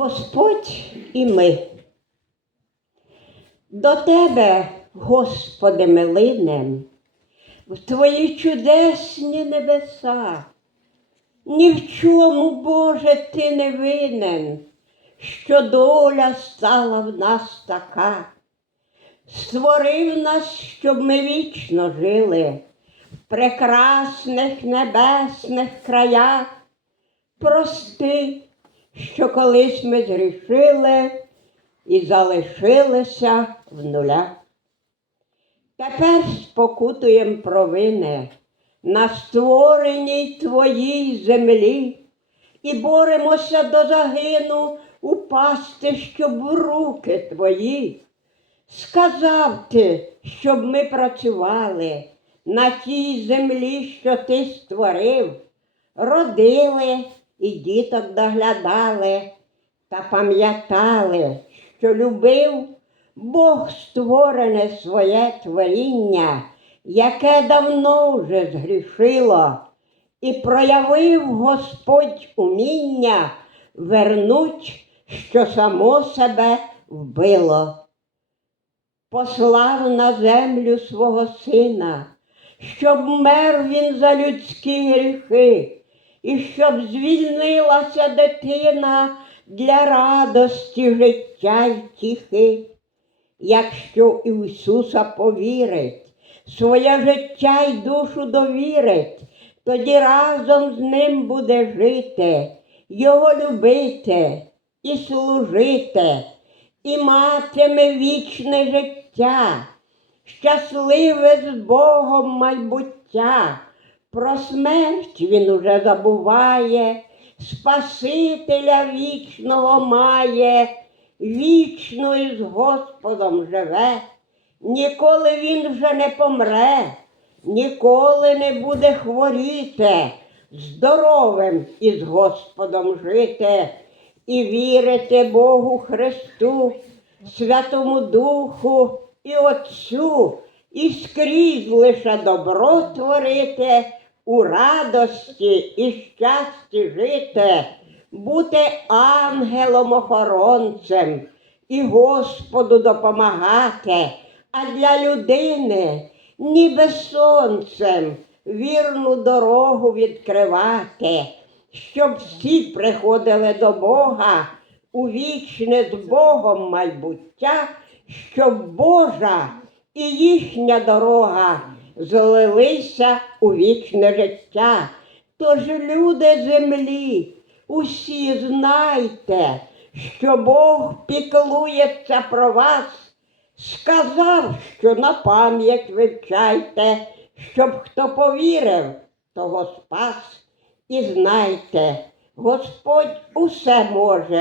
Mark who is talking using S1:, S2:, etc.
S1: Господь і ми. До Тебе, Господи, ми линем, в Твої чудесні небеса. Ні в чому, Боже, ти не винен, що доля стала в нас така. Створив нас, щоб ми вічно жили в прекрасних небесних краях. Прости, що колись ми зрішили і залишилися в нулях. Тепер спокутуєм провини на створеній твоїй землі і боремося до загину упасти, щоб в руки твої. Сказав ти, щоб ми працювали на тій землі, що ти створив, родили і діток доглядали та пам'ятали, що любив Бог створене своє творіння, яке давно вже згрішило, і проявив Господь уміння вернуть, що само себе вбило послав на землю свого сина, щоб мер він за людські гріхи, і щоб звільнилася дитина для радості життя й тіхи. Якщо Ісуса повірить, своє життя й душу довірить, тоді разом з ним буде жити, його любити і служити і матиме вічне життя, щасливе з Богом майбуття. Про смерть він уже забуває, Спасителя вічного має, вічно із Господом живе, ніколи він вже не помре, ніколи не буде хворіти, здоровим із Господом жити і вірити Богу Христу, Святому Духу і Отцю, і скрізь лише добро творити, у радості і щасті жити, бути ангелом-охоронцем і Господу допомагати, а для людини ніби сонцем вірну дорогу відкривати щоб всі приходили до Бога у вічне з Богом майбуття, щоб Божа і їхня дорога злилися у вічне життя. Тож, люди землі, усі знайте, що Бог піклується про вас, сказав, що на пам'ять вивчайте, щоб хто повірив, того спас. І знайте, Господь усе може.